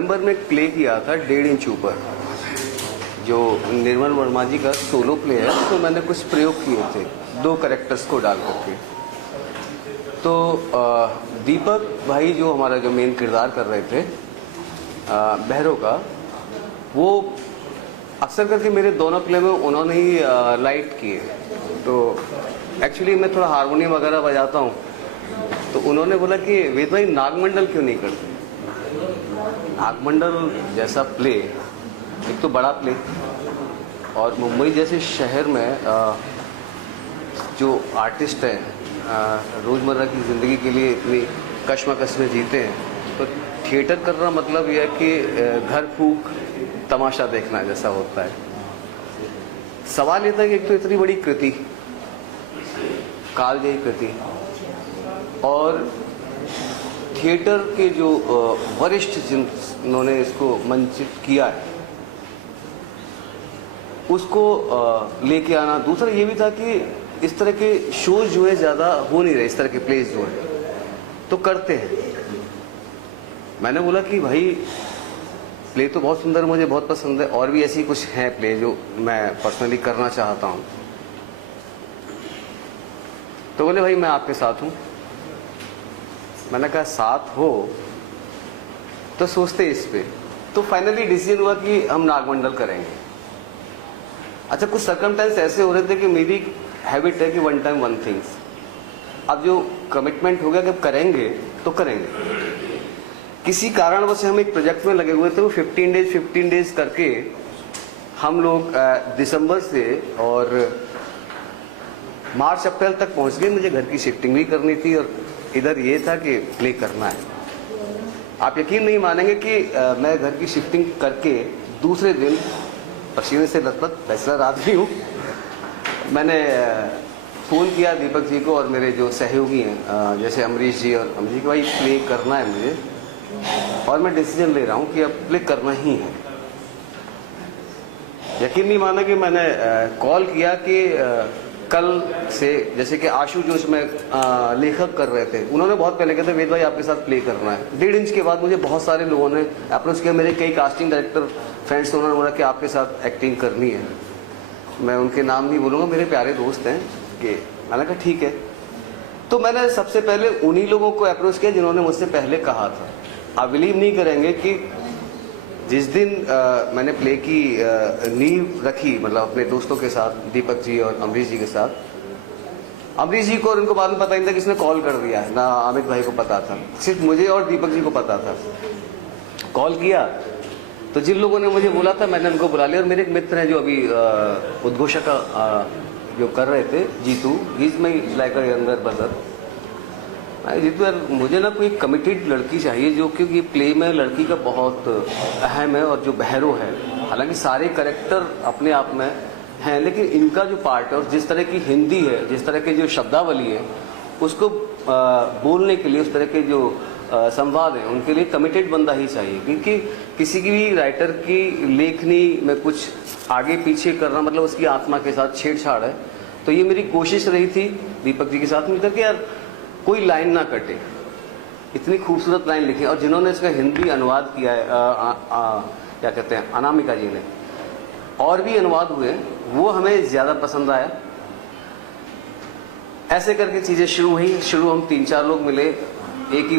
नवंबर में प्ले किया था 1.5 इंच ऊपर, जो निर्मल वर्मा जी का सोलो प्ले है, तो मैंने कुछ प्रयोग किए थे 2 कैरेक्टर्स को डाल करके। तो दीपक भाई जो हमारा जो मेन किरदार कर रहे थे बहरों का, वो अक्सर करके मेरे दोनों प्ले में उन्होंने ही लाइट किए। तो एक्चुअली मैं थोड़ा हारमोनियम वगैरह बजाता हूँ, तो उन्होंने बोला कि वेद भाई नागमंडल क्यों नहीं करते। नागमंडल जैसा प्ले, एक तो बड़ा प्ले, और मुंबई जैसे शहर में जो आर्टिस्ट हैं रोज़मर्रा की ज़िंदगी के लिए इतनी कश्मकश में जीते हैं, तो थिएटर करना मतलब यह है कि घर फूक तमाशा देखना जैसा होता है। सवाल ये था कि एक तो इतनी बड़ी कृति, कालजयी कृति, और थिएटर के जो वरिष्ठ जिन्होंने इसको मंचित किया है उसको लेके आना। दूसरा ये भी था कि इस तरह के शोज जो है ज़्यादा हो नहीं रहे, इस तरह के प्लेस जो है तो करते हैं। मैंने बोला कि भाई प्ले तो बहुत सुंदर, मुझे बहुत पसंद है, और भी ऐसी कुछ हैं प्ले जो मैं पर्सनली करना चाहता हूँ। तो बोले भाई मैं आपके साथ हूँ। मैंने कहा साथ हो तो सोचते इस पे। तो फाइनली डिसीजन हुआ कि हम नागमंडल करेंगे। अच्छा, कुछ सर्कमस्टेंस ऐसे हो रहे थे कि मेरी हैबिट है कि वन टाइम वन थिंग्स। अब जो कमिटमेंट हो गया कि अब करेंगे तो करेंगे। किसी कारणवश से हम एक प्रोजेक्ट में लगे हुए थे, वो 15 डेज करके हम लोग दिसंबर से और मार्च अप्रैल तक पहुंच गए। मुझे घर की शिफ्टिंग भी करनी थी और इधर ये था कि प्ले करना है। आप यकीन नहीं मानेंगे कि मैं घर की शिफ्टिंग करके दूसरे दिन पसीने से लथपथ बैचलर आदमी हूँ, मैंने फ़ोन किया दीपक जी को और मेरे जो सहयोगी हैं जैसे अमरीश जी और अमरीश जी, भाई प्ले करना है मुझे और मैं डिसीजन ले रहा हूँ कि अब प्ले करना ही है। यकीन नहीं माना कि मैंने कॉल किया कि कल से, जैसे कि आशु जोश में लेखक कर रहे थे, उन्होंने बहुत पहले कहते वेद भाई आपके साथ प्ले करना है। 1.5 इंच के बाद मुझे बहुत सारे लोगों ने अप्रोच किया, मेरे कई कास्टिंग डायरेक्टर फ्रेंड्स, उन्होंने बोला कि आपके साथ एक्टिंग करनी है। मैं उनके नाम नहीं बोलूँगा, मेरे प्यारे दोस्त हैं कि मैंने कहा ठीक है। तो मैंने सबसे पहले उन्हीं लोगों को अप्रोच किया जिन्होंने मुझसे पहले कहा था। आप बिलीव नहीं करेंगे कि जिस दिन मैंने प्ले की नींव रखी, मतलब अपने दोस्तों के साथ, दीपक जी और अमरीश जी के साथ, अमरीश जी को और इनको बाद में पता नहीं था, किसने कॉल कर दिया ना, अमित भाई को पता था, सिर्फ मुझे और दीपक जी को पता था। कॉल किया तो जिन लोगों ने मुझे बोला था मैंने उनको बुला लिया। और मेरे एक मित्र हैं जो अभी उद्घोषक जो कर रहे थे, Jitu, he is my like a younger brother. Jitu यार, मुझे ना कोई कमिटेड लड़की चाहिए जो, क्योंकि प्ले में लड़की का बहुत अहम है। और जो बहरो है, हालांकि सारे कैरेक्टर अपने आप में हैं, लेकिन इनका जो पार्ट है और जिस तरह की हिंदी है, जिस तरह की जो शब्दावली है, उसको बोलने के लिए, उस तरह के जो संवाद है, उनके लिए कमिटेड बंदा ही चाहिए। क्योंकि किसी की भी राइटर की लेखनी में कुछ आगे पीछे करना मतलब उसकी आत्मा के साथ छेड़छाड़ है। तो ये मेरी कोशिश रही थी दीपक जी के साथ मिलकर के यार कोई लाइन ना कटे, इतनी खूबसूरत लाइन लिखी। और जिन्होंने इसका हिंदी अनुवाद किया है, क्या कहते हैं, अनामिका जी ने, और भी अनुवाद हुए, वो हमें ज़्यादा पसंद आया। ऐसे करके चीज़ें शुरू हुई। शुरू हम 3-4 लोग मिले, एक ही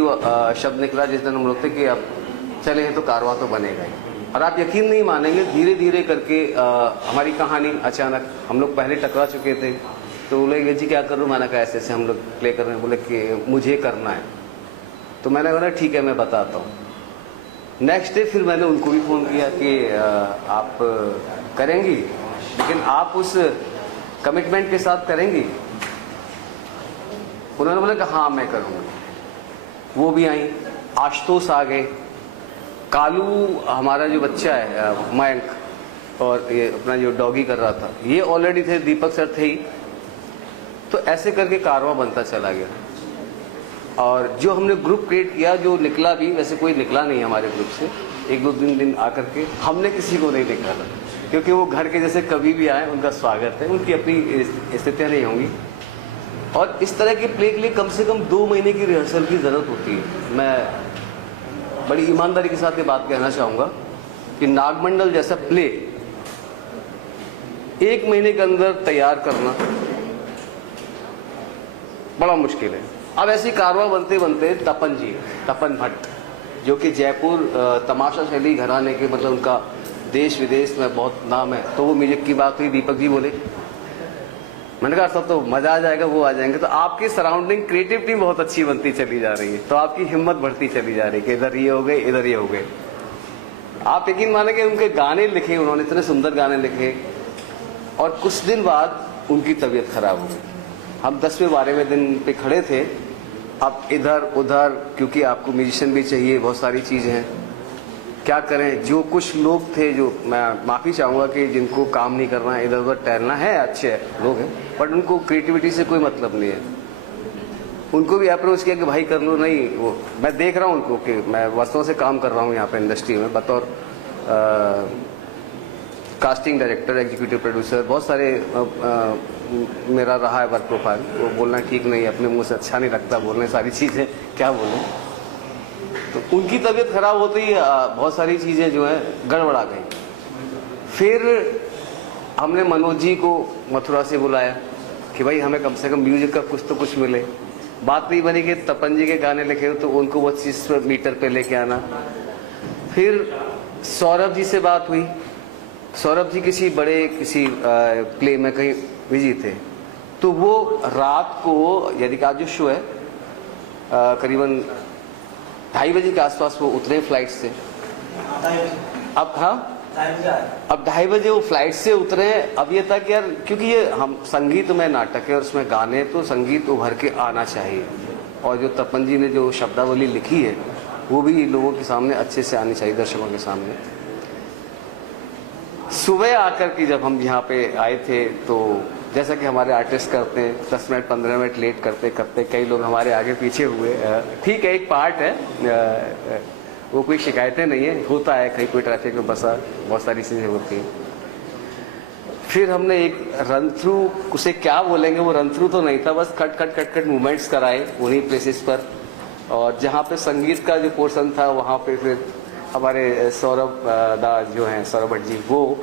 शब्द निकला जिस दिन हम लोग थे कि अब चले हैं तो कारवां तो बनेगा ही। और आप यकीन नहीं मानेंगे, धीरे धीरे करके हमारी कहानी अचानक, हम लोग पहले टकरा चुके थे, तो बोले जी क्या करूँ, मैंने कहा ऐसे ऐसे हम लोग प्ले कर रहे हैं। बोले कि मुझे करना है। तो मैंने बोला ठीक है मैं बताता हूँ। नेक्स्ट डे फिर मैंने उनको भी फ़ोन किया कि आप करेंगी, लेकिन आप उस कमिटमेंट के साथ करेंगी। उन्होंने बोला कि हाँ मैं करूँगा। वो भी आई, आशुतोष आ गए, कालू हमारा जो बच्चा है मयंक, और ये अपना जो डॉगी कर रहा था, ये ऑलरेडी थे, दीपक सर थे ही। तो ऐसे करके कारवां बनता चला गया। और जो हमने ग्रुप क्रिएट किया, जो निकला भी, वैसे कोई निकला नहीं हमारे ग्रुप से, 1-2 दिन आकर के हमने किसी को नहीं निकाला, क्योंकि वो घर के जैसे कभी भी आए उनका स्वागत है, उनकी अपनी स्थितियाँ नहीं होंगी। और इस तरह के प्ले के लिए कम से कम 2 महीने की रिहर्सल की ज़रूरत होती है। मैं बड़ी ईमानदारी के साथ ये बात कहना चाहूँगा कि नागमंडल जैसा प्ले 1 महीने के अंदर तैयार करना बड़ा मुश्किल है। अब ऐसी कारवां बनते बनते तपन भट्ट, जो कि जयपुर तमाशा शैली घराने के मतलब उनका देश विदेश में बहुत नाम है, तो वो म्यूजिक की बात हुई, दीपक जी बोले, मैंने कहा सब तो मजा आ जाएगा, वो आ जाएंगे। तो आपकी सराउंडिंग क्रिएटिव टीम बहुत अच्छी बनती चली जा रही है, तो आपकी हिम्मत बढ़ती चली जा रही है कि इधर ये हो गए, इधर ये हो गए। आप यकीन माने कि उनके गाने लिखे उन्होंने, इतने सुंदर गाने लिखे, और कुछ दिन बाद उनकी तबीयत खराब हो गई। हम 10वें 12वें दिन पे खड़े थे। अब इधर उधर, क्योंकि आपको म्यूजिशियन भी चाहिए, बहुत सारी चीज़ें हैं, क्या करें। जो कुछ लोग थे, जो मैं माफ़ी चाहूँगा कि जिनको काम नहीं करना है, इधर उधर टहलना है, अच्छे लोग हैं, बट उनको क्रिएटिविटी से कोई मतलब नहीं है। उनको भी अप्रोच किया कि भाई कर लो, नहीं वो मैं देख रहा हूँ उनको कि मैं वर्षों से काम कर रहा हूँ यहाँ पे इंडस्ट्री में बतौर कास्टिंग डायरेक्टर, एग्जीक्यूटिव प्रोड्यूसर, बहुत सारे मेरा रहा है वर्क प्रोफाइल। वो बोलना ठीक नहीं, अपने मुंह से अच्छा नहीं लगता बोलने सारी चीज़ें, क्या बोलें। तो उनकी तबीयत खराब होती ही बहुत सारी चीज़ें जो है गड़बड़ा गई। फिर हमने मनोज जी को मथुरा से बुलाया कि भाई हमें कम से कम म्यूजिक का कुछ तो कुछ मिले। बात नहीं बनी कि तपन जी के गाने लिखे हो तो उनको वो चीज़ पर मीटर पे लेके आना। फिर सौरभ जी से बात हुई। सौरभ जी किसी प्ले में कहीं बिजी थे, तो वो रात को, यदि का जो शो है करीबन 2:30 बजे के आसपास वो उतरे फ्लाइट से। अब अब 2:30 बजे वो फ्लाइट से उतरे। अब ये था कि यार, क्योंकि ये हम संगीत में नाटक है और उसमें गाने, तो संगीत उभर के आना चाहिए, और जो तपन जी ने जो शब्दावली लिखी है वो भी लोगों के सामने अच्छे से आनी चाहिए, दर्शकों के सामने। सुबह आकर के जब हम यहाँ पे आए थे, तो जैसा कि हमारे आर्टिस्ट करते हैं, 10 मिनट 15 मिनट लेट करते करते कई लोग हमारे आगे पीछे हुए। ठीक है, एक पार्ट है, वो कोई शिकायतें नहीं है, होता है, कहीं कोई ट्रैफिक में बसा, बहुत सारी चीज़ें होती हैं। फिर हमने एक रन थ्रू, उसे क्या बोलेंगे, वो रन थ्रू तो नहीं था, बस cut cut cut cut movements कराए उन्हीं प्लेसेस पर। और जहाँ पे संगीत का जो पोर्शन था वहाँ पे फिर हमारे सौरभ दा जो हैं, सौरभ भट्ट जी, वो,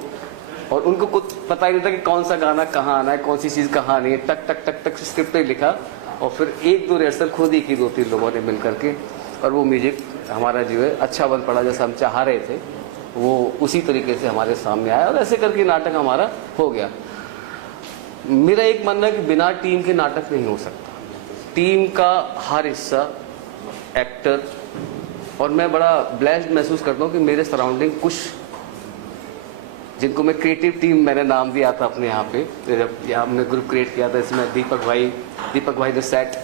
और उनको कुछ पता ही नहीं था कि कौन सा गाना कहाँ आना है, कौन सी चीज़ कहाँ आनी है। टक टक टक टक स्क्रिप्ट पे लिखा, और फिर 1-2 रिहर्सल खुद ही की 2-3 लोगों ने मिल करके, और वो म्यूजिक हमारा जो है अच्छा बन पड़ा, जैसा हम चाह रहे थे वो उसी तरीके से हमारे सामने आया, और ऐसे करके नाटक हमारा हो गया। मेरा एक मानना है कि बिना टीम के नाटक नहीं हो सकता। टीम का हर हिस्सा, एक्टर, और मैं बड़ा ब्लेस्ड महसूस करता हूँ कि मेरे सराउंडिंग कुछ, जिनको मैं क्रिएटिव टीम मैंने नाम दिया था अपने यहाँ पे, जब यहाँ हमने ग्रुप क्रिएट किया था, इसमें दीपक भाई द सेट,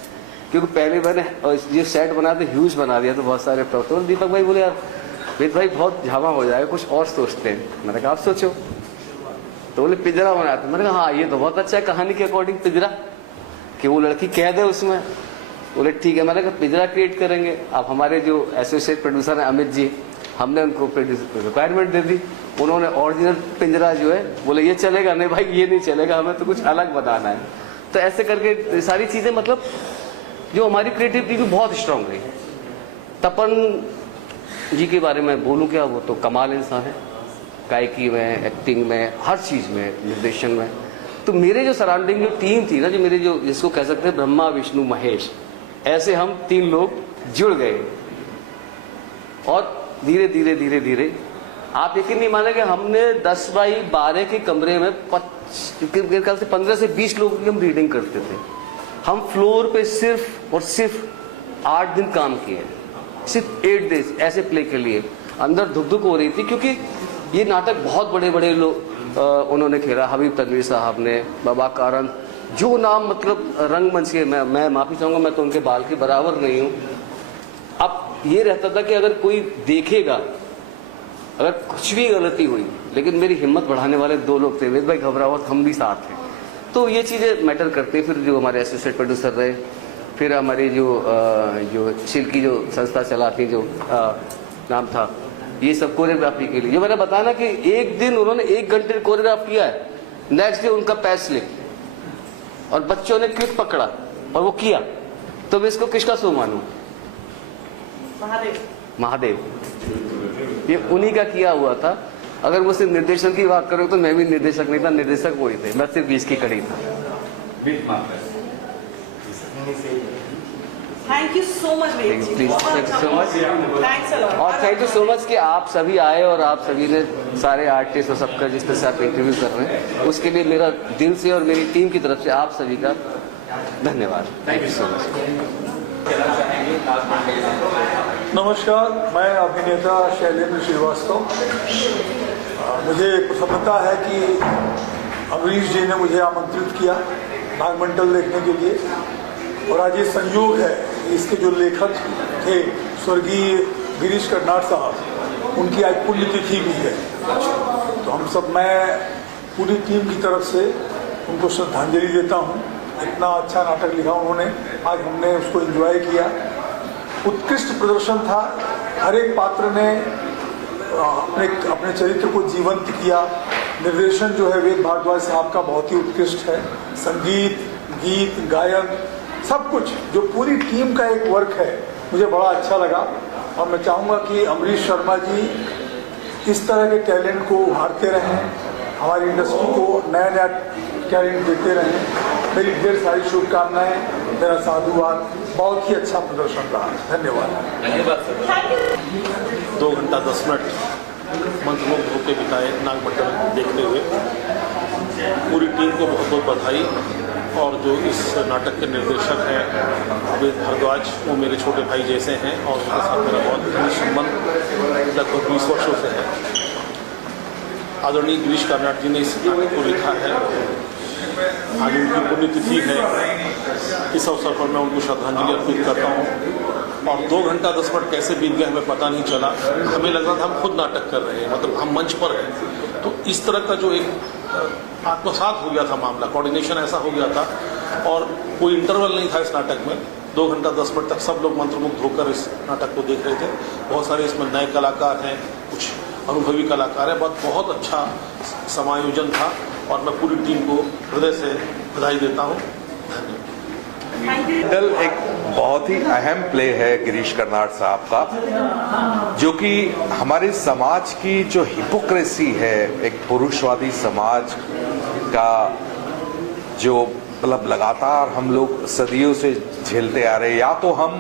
क्योंकि पहले मैंने ये सेट बना तो ह्यूज बना दिया, तो बहुत सारे तो दीपक भाई बोले यार वेद भाई बहुत झामा हो जाएगा, कुछ और सोचते हैं। मैंने कहा आप सोचो, तो बोले पिंजरा बनाते। मैंने कहा हाँ ये तो बहुत अच्छा है, कहानी के अकॉर्डिंग पिंजरा, कि वो लड़की कैद है उसमें। बोले ठीक है। मैंने कहा पिंजरा क्रिएट करेंगे। अब हमारे जो एसोसिएट प्रोड्यूसर हैं अमित जी, हमने उनको रिक्वायरमेंट दे दी, उन्होंने ओरिजिनल पिंजरा जो है, बोले ये चलेगा नहीं भाई, ये नहीं चलेगा, हमें तो कुछ अलग बनाना है। तो ऐसे करके सारी चीज़ें, मतलब जो हमारी क्रिएटिविटी भी बहुत स्ट्रांग रही। तपन जी के बारे में बोलूँ क्या, वो तो कमाल इंसान है, गायकी में, एक्टिंग में, हर चीज़ में, निर्देशन में। तो मेरे जो सराउंडिंग जो टीम थी ना, जो मेरे जो जिसको कह सकते हैं ब्रह्मा विष्णु महेश, ऐसे हम 3 लोग जुड़ गए, और धीरे धीरे धीरे धीरे आप यकीन नहीं मानेंगे, हमने 10 बाई 12 के कमरे में मेरे ख्याल से 15 से 20 लोगों की हम रीडिंग करते थे। हम फ्लोर पे सिर्फ और सिर्फ 8 दिन काम किए, सिर्फ 8 डेज ऐसे प्ले के लिए। अंदर धुक धुक हो रही थी, क्योंकि ये नाटक बहुत बड़े बड़े लोग उन्होंने खेला। हबीब तनवीर साहब ने, बाबा कारन, जो नाम मतलब रंगमंच के, मैं माफ़ी चाहूँगा, मैं तो उनके बाल के बराबर नहीं हूँ। अब ये रहता था कि अगर कोई देखेगा, अगर कुछ भी गलती हुई, लेकिन मेरी हिम्मत बढ़ाने वाले 2 लोग थे, वेद भाई घबरावत, हम भी साथ हैं। तो ये चीज़ें मैटर करती है। फिर जो हमारे एसोसिएट प्रोड्यूसर रहे, फिर हमारी जो शिल्की जो संस्था चलाती, जो नाम था, ये सब कोरियोग्राफी के लिए, जो मैंने बताया ना कि एक दिन उन्होंने 1 घंटे कोरियोग्राफ किया है, नेक्स्ट डे उनका पैर स्लिप, और बच्चों ने क्विक पकड़ा और वो किया। तो मैं इसको किसका सो मानूं? महादेव, ये उन्हीं का किया हुआ था। अगर वो सिर्फ निर्देशन की बात करें तो मैं भी निर्देशक नहीं था, निर्देशक वही थे, मैं सिर्फ बीच की कड़ी था। Thank you so much please, thank you so much. Thanks a lot. और थैंक यू सो मच कि आप सभी आए और आप सभी ने सारे आर्टिस्ट और सबका जिस तरह से आप इंटरव्यू कर रहे हैं, उसके लिए मेरा दिल से और मेरी टीम की तरफ से आप सभी का धन्यवाद। Thank you so much. नमस्कार, मैं अभिनेता शैलेंद्र श्रीवास्तव। मुझे प्रसन्नता है कि अमरीश जी ने मुझे आमंत्रित किया नागमंडल देखने के लिए, और आज ये संयोग है कि इसके जो लेखक थे स्वर्गीय गिरीश कर्नाड साहब, उनकी आज पुण्यतिथि भी है। तो हम सब, मैं पूरी टीम की तरफ से उनको श्रद्धांजलि देता हूँ। इतना अच्छा नाटक लिखा उन्होंने, आज हमने उसको एंजॉय किया। उत्कृष्ट प्रदर्शन था, हर एक पात्र ने अपने चरित्र को जीवंत किया। निर्देशन जो है वेद भारद्वाज साहब का बहुत ही उत्कृष्ट है। संगीत, गीत, गायन, सब कुछ जो पूरी टीम का एक वर्क है, मुझे बड़ा अच्छा लगा। और मैं चाहूँगा कि अमरीश शर्मा जी इस तरह के टैलेंट को उभारते रहें, हमारी इंडस्ट्री को नया नया टैलेंट देते रहें। मेरी ढेर सारी शुभकामनाएं, मेरा साधुवाद। बहुत ही अच्छा प्रदर्शन रहा, धन्यवाद। 2 घंटा 10 मिनट मंत्रमुग्ध होकर बिताए नागमंडल देखते हुए। पूरी टीम को बहुत बहुत बधाई। और जो इस नाटक के निर्देशक हैं वेद भारद्वाज, वो मेरे छोटे भाई जैसे हैं और उनके साथ मेरा बहुत घनिष्ठ संबंध लगभग 20 वर्षों से है। आदरणीय गिरीश कर्नाड जी ने इस नाटक को लिखा है, आज उनकी पुण्यतिथि है। इस अवसर पर मैं उनको श्रद्धांजलि अर्पित करता हूँ। और 2 घंटा 10 मिनट कैसे बीत गए हमें पता नहीं चला। हमें लग रहा था हम खुद नाटक कर रहे हैं, मतलब हम मंच पर हैं। तो इस तरह का जो एक आत्मसात हो गया था मामला, कोऑर्डिनेशन ऐसा हो गया था, और कोई इंटरवल नहीं था इस नाटक में। 2 घंटा 10 मिनट तक सब लोग मंत्रमुग्ध होकर इस नाटक को देख रहे थे। बहुत सारे इसमें नए कलाकार हैं, कुछ अनुभवी कलाकार हैं। बहुत अच्छा समायोजन था और मैं पूरी टीम को हृदय से बधाई देता हूँ। दल एक बहुत ही अहम प्ले है गिरीश कर्नाड साहब का, जो कि हमारे समाज की जो हिपोक्रेसी है, एक पुरुषवादी समाज का जो मतलब लगातार हम लोग सदियों से झेलते आ रहे हैं। या तो हम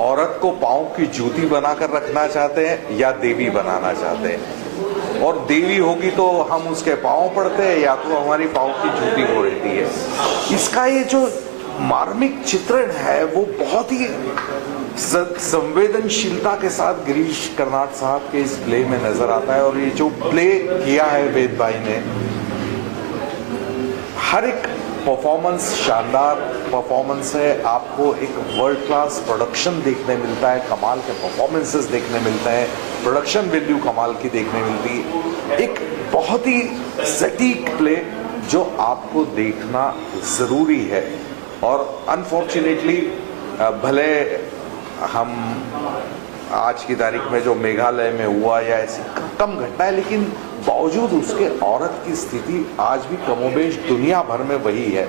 औरत को पांव की जूती बनाकर रखना चाहते हैं या देवी बनाना चाहते हैं, और देवी होगी तो हम उसके पांव पड़ते हैं या तो हमारी पांव की जूती हो रहती है। इसका ये जो मार्मिक चित्रण है वो बहुत ही संवेदनशीलता के साथ गिरीश कर्नाड साहब के इस प्ले में नजर आता है। और ये जो प्ले किया है वेद भाई ने, हर एक परफॉर्मेंस शानदार परफॉर्मेंस है। आपको एक वर्ल्ड क्लास प्रोडक्शन देखने मिलता है, कमाल के परफॉर्मेंसेस देखने मिलते हैं, प्रोडक्शन वैल्यू कमाल की देखने मिलती है। एक बहुत ही सटीक प्ले जो आपको देखना जरूरी है। और अनफॉर्चुनेटली भले हम आज की तारीख में जो मेघालय में हुआ या ऐसी कम घटना है, लेकिन बावजूद उसके औरत की स्थिति आज भी कमोबेश दुनिया भर में वही है।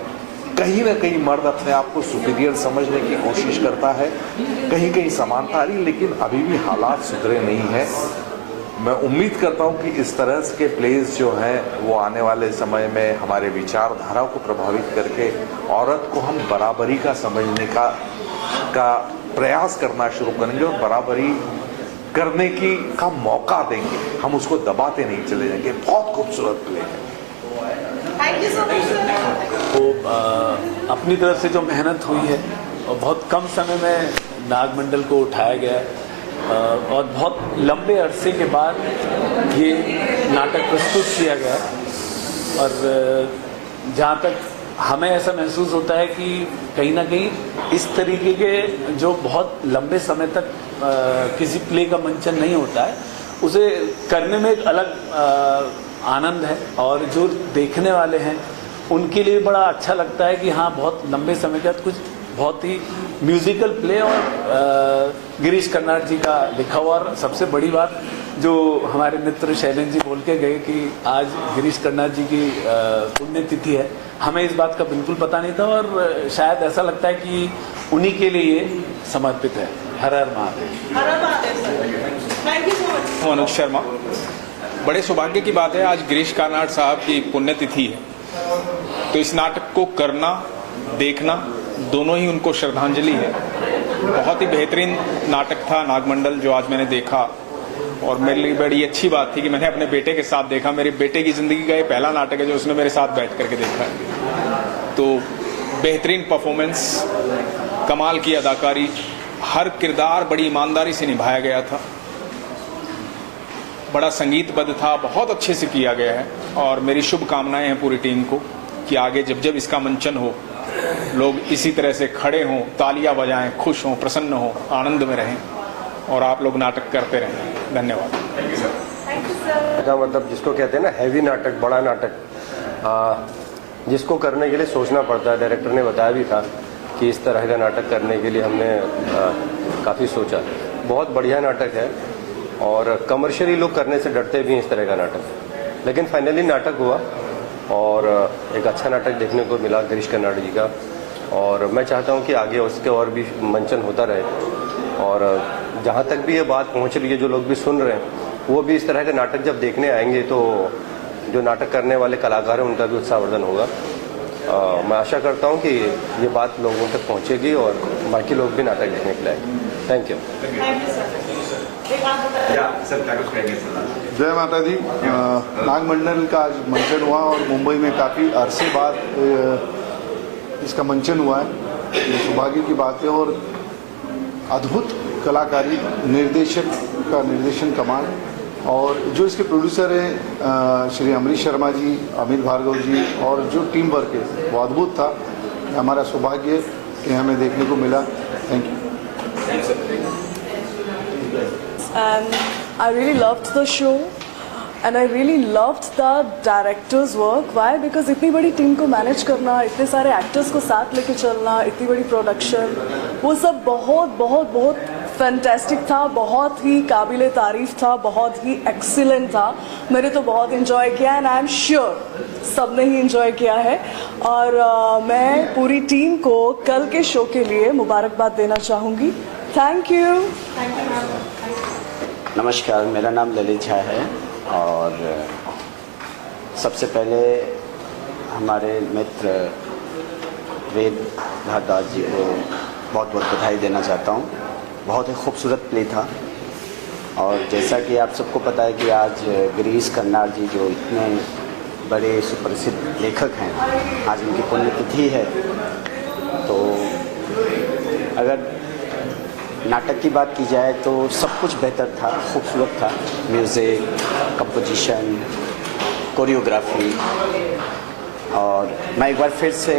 कहीं ना कहीं मर्द अपने आप को सुपीरियर समझने की कोशिश करता है, कहीं कहीं समानता आ रही, लेकिन अभी भी हालात सुधरे नहीं है। मैं उम्मीद करता हूं कि इस तरह के प्लेस जो हैं वो आने वाले समय में हमारे विचारधारा को प्रभावित करके औरत को हम बराबरी का समझने का प्रयास करना शुरू करेंगे और बराबरी करने का मौका देंगे। हम उसको दबाते नहीं चले जाएंगे। बहुत खूबसूरत प्ले है। Thank you so much. तो अपनी तरफ से जो मेहनत हुई है और बहुत कम समय में नागमंडल को उठाया गया है, और बहुत लंबे अरसे के बाद ये नाटक प्रस्तुत किया गया है। और जहाँ तक हमें ऐसा महसूस होता है कि कहीं ना कहीं इस तरीके के जो बहुत लंबे समय तक किसी प्ले का मंचन नहीं होता है, उसे करने में एक अलग आनंद है। और जो देखने वाले हैं उनके लिए बड़ा अच्छा लगता है कि हाँ, बहुत लंबे समय के बाद कुछ बहुत ही म्यूजिकल प्ले और गिरीश कर्नाड जी का लिखा हुआ। और सबसे बड़ी बात जो हमारे मित्र शैलेंद्र जी बोल के गए कि आज गिरीश कर्नाड जी की पुण्यतिथि है, हमें इस बात का बिल्कुल पता नहीं था और शायद ऐसा लगता है कि उन्हीं के लिए समर्पित है। हर हर महादेव। हर Mahadev sir, thank you so much. Anuj Sharma, बड़े सौभाग्य की बात है, आज गिरीश कार्नाड साहब की पुण्यतिथि है, तो इस नाटक को करना देखना दोनों ही उनको श्रद्धांजलि है। बहुत ही बेहतरीन नाटक था नागमंडल जो आज मैंने देखा, और मेरे लिए बड़ी अच्छी बात थी कि मैंने अपने बेटे के साथ देखा। मेरे बेटे की जिंदगी का ये पहला नाटक है जो उसने मेरे साथ बैठ करके देखा है। तो बेहतरीन परफॉर्मेंस, कमाल की अदाकारी, हर किरदार बड़ी ईमानदारी से निभाया गया था, बड़ा संगीतबद्ध था, बहुत अच्छे से किया गया है। और मेरी शुभकामनाएं हैं पूरी टीम को कि आगे जब जब इसका मंचन हो लोग इसी तरह से खड़े हों, तालियां बजाएं, खुश हों, प्रसन्न हों, आनंद में रहें, और आप लोग नाटक करते रहें। धन्यवाद। का मतलब जिसको कहते हैं ना हैवी नाटक, बड़ा नाटक, जिसको करने के लिए सोचना पड़ता है। डायरेक्टर ने बताया भी था कि इस तरह का नाटक करने के लिए हमने काफ़ी सोचा। बहुत बढ़िया नाटक है, और कमर्शियली लोग करने से डरते भी हैं इस तरह का नाटक, लेकिन फाइनली नाटक हुआ और एक अच्छा नाटक देखने को मिला गिरीश कार्नाड जी का। और मैं चाहता हूं कि आगे उसके और भी मंचन होता रहे, और जहां तक भी ये बात पहुंच रही है, जो लोग भी सुन रहे हैं वो भी इस तरह के नाटक जब देखने आएंगे तो जो नाटक करने वाले कलाकार हैं उनका भी उत्साहवर्धन होगा। मैं आशा करता हूं कि ये बात लोगों तक पहुंचेगी और बाकी लोग भी नाटक देखने के लिए आएंगे। Thank you. Thank you sir. एक बात बताइए। जय माता दी। नागमंडल का आज मंचन हुआ और मुंबई में काफ़ी अरसे बाद इसका मंचन हुआ है। ये सौभाग्य की बात है, और अद्भुत कलाकारी, निर्देशन कमाल, और जो इसके प्रोड्यूसर हैं श्री अमरीश शर्मा जी, अमित भार्गव जी, और जो टीम वर्क है वो अद्भुत था। हमारा सौभाग्य कि हमें देखने को मिला। Thank you. And I really loved the show, and I really loved the director's work. Why? Because इतनी बड़ी टीम को मैनेज करना, इतने सारे एक्टर्स को साथ लेके चलना, इतनी बड़ी प्रोडक्शन, वो सब बहुत बहुत बहुत फैंटास्टिक था, बहुत ही काबिले तारीफ था, बहुत ही एक्सीलेंट था। मैंने तो बहुत इन्जॉय किया, एंड आई एम श्योर सबने ही इन्जॉय किया है। और मैं पूरी टीम को कल के शो के लिए मुबारकबाद देना चाहूँगी। Thank you. नमस्कार, मेरा नाम ललित झा है, और सबसे पहले हमारे मित्र वेद भारद्वाज जी को बहुत बहुत बधाई देना चाहता हूँ। बहुत ही खूबसूरत प्ले था, और जैसा कि आप सबको पता है कि आज गिरीश कार्नाड जी जो इतने बड़े सुप्रसिद्ध लेखक हैं, आज उनकी पुण्यतिथि है। तो अगर नाटक की बात की जाए तो सब कुछ बेहतर था, खूबसूरत था। म्यूज़िक, कंपोजिशन, कोरियोग्राफी, और मैं एक बार फिर से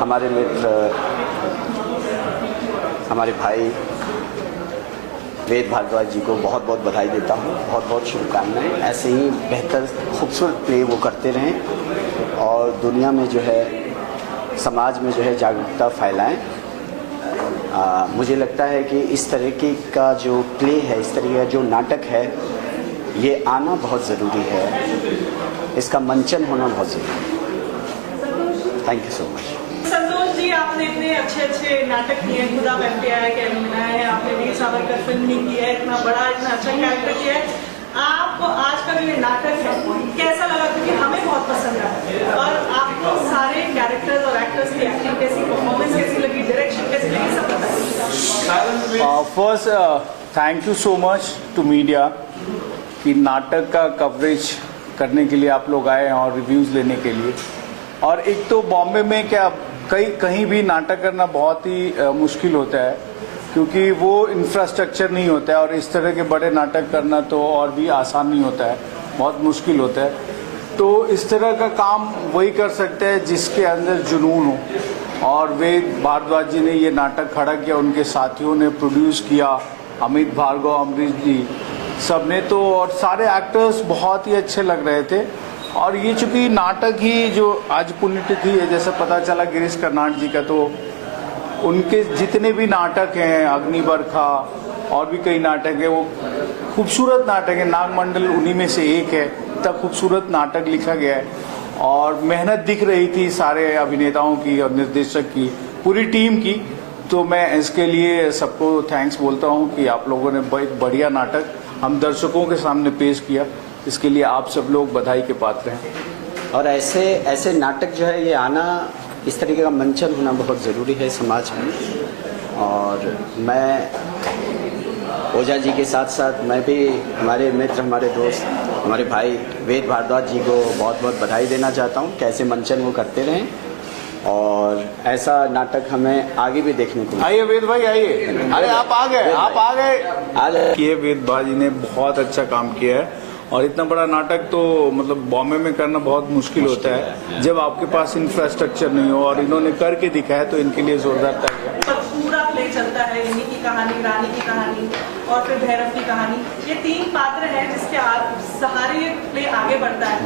हमारे मित्र, हमारे भाई वेद भारद्वाज जी को बहुत बहुत बधाई देता हूँ। बहुत बहुत शुभकामनाएं। ऐसे ही बेहतर खूबसूरत प्ले वो करते रहें, और दुनिया में जो है, समाज में जो है जागरूकता फैलाएं। मुझे लगता है कि इस तरीके का जो प्ले है, इस तरीके का जो नाटक है, ये आना बहुत ज़रूरी है, इसका मंचन होना बहुत ज़रूरी है। Thank you so much. Santosh ji, आपने इतने अच्छे अच्छे नाटक किए हैं, खुदा एफटीआई के बनाया है, आपने वीर सावरकर फिल्म भी की है, इतना बड़ा, इतना अच्छा कैरेक्टर किया है। आपको आज का जो ये नाटक है कैसा लगा? क्योंकि हमें बहुत पसंद है, और आपको सारे कैरेक्टर्स और एक्टर्स की एक्टिंग कैसी, परफॉर्मेंस कैसी लगी, डायरेक्शन कैसी लगी, सब बताइए। First thank you so much to media कि नाटक का कवरेज करने के लिए आप लोग आए हैं और रिव्यूज़ लेने के लिए। और एक तो बॉम्बे में क्या कहीं भी नाटक करना बहुत ही मुश्किल होता है, क्योंकि वो इंफ्रास्ट्रक्चर नहीं होता है, और इस तरह के बड़े नाटक करना तो और भी आसान नहीं होता है, बहुत मुश्किल होता है। तो इस तरह का काम वही कर सकते हैं जिसके अंदर जुनून हो, और वेद भारद्वाज जी ने ये नाटक खड़ा किया, उनके साथियों ने प्रोड्यूस किया, अमित भार्गव, अमरीश जी, सब ने तो, और सारे एक्टर्स बहुत ही अच्छे लग रहे थे। और ये चूंकि नाटक ही जो आज पुण्यतिथि है, जैसे पता चला गिरीश कार्नाड जी का, तो उनके जितने भी नाटक हैं, अग्निबरखा और भी कई नाटक है, वो खूबसूरत नाटक है। नागमंडल उन्हीं में से एक है। इतना खूबसूरत नाटक लिखा गया है, और मेहनत दिख रही थी सारे अभिनेताओं की और निर्देशक की, पूरी टीम की। तो मैं इसके लिए सबको थैंक्स बोलता हूँ कि आप लोगों ने बहुत बढ़िया नाटक हम दर्शकों के सामने पेश किया। इसके लिए आप सब लोग बधाई के पात्र हैं। और ऐसे नाटक जो है ये आना, इस तरीके का मंचन होना बहुत ज़रूरी है समाज में। और मैं ओझा जी के साथ साथ मैं भी हमारे मित्र, हमारे दोस्त, हमारे भाई वेद भारद्वाज जी को बहुत बहुत बधाई देना चाहता हूँ। कैसे मंचन वो करते रहें और ऐसा नाटक हमें आगे भी देखने को। आइए वेद भाई आइए। अरे आप आ गए। ये वेद भाई ने बहुत अच्छा काम किया है और इतना बड़ा नाटक तो मतलब बॉम्बे में करना बहुत मुश्किल होता है जब आपके पास इंफ्रास्ट्रक्चर नहीं हो, और इन्होंने करके दिखाया तो इनके लिए जोरदार तालियां। पूरा प्ले चलता है, इन्हीं की कहानी, रानी की कहानी और फिर भैरव की कहानी। ये 3 पात्र हैं जिसके सहारे ये प्ले आगे बढ़ता है।